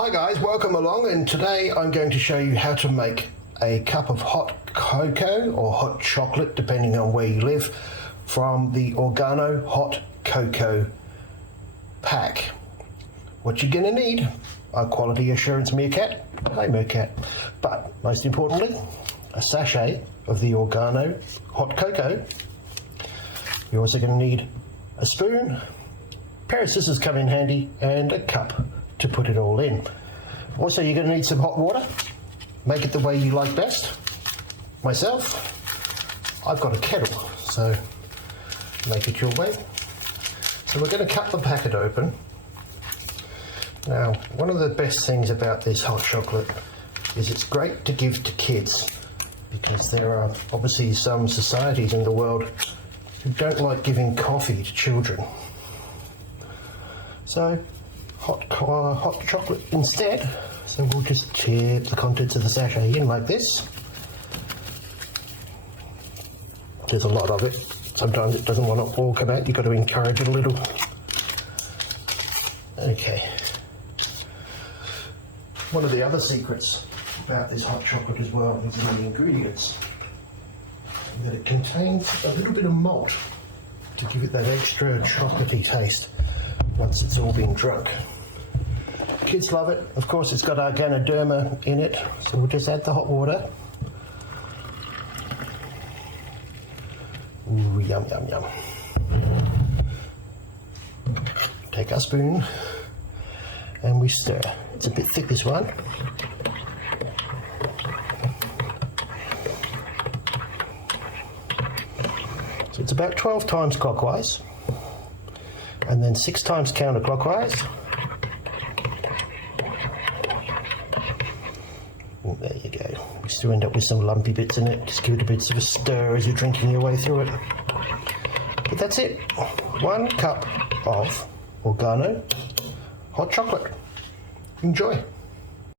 Hi guys, welcome along, and today I'm going to show you how to make a cup of hot cocoa or hot chocolate depending on where you live from the Organo Hot Cocoa pack. What you're going to need are quality assurance meerkat, hi meerkat, but most importantly a sachet of the Organo Hot Cocoa. You're also going to need a spoon, a pair of scissors come in handy, and a cup to put it all in. Also, you're going to need some hot water. Make it the way you like best. Myself, I've got a kettle, so make it your way. So we're going to cut the packet open. Now, one of the best things about this hot chocolate is it's great to give to kids, because there are obviously some societies in the world who don't like giving coffee to children. So hot chocolate instead. So we'll just tip the contents of the sachet in like this. There's a lot of it. Sometimes it doesn't want to all come out. You've got to encourage it a little. Okay. One of the other secrets about this hot chocolate as well is in the ingredients, that it contains a little bit of malt to give it that extra chocolatey taste once it's all been drunk. Kids love it. Of course, it's got organoderma in it, so we'll just add the hot water. Ooh, yum, yum, yum. Take our spoon and we stir. It's a bit thick, this one. So it's about 12 times clockwise, and then 6 times counterclockwise. Oh, there you go. We still end up with some lumpy bits in it. Just give it a bit of a stir as you're drinking your way through it. But that's it. 1 cup of Organo hot chocolate. Enjoy.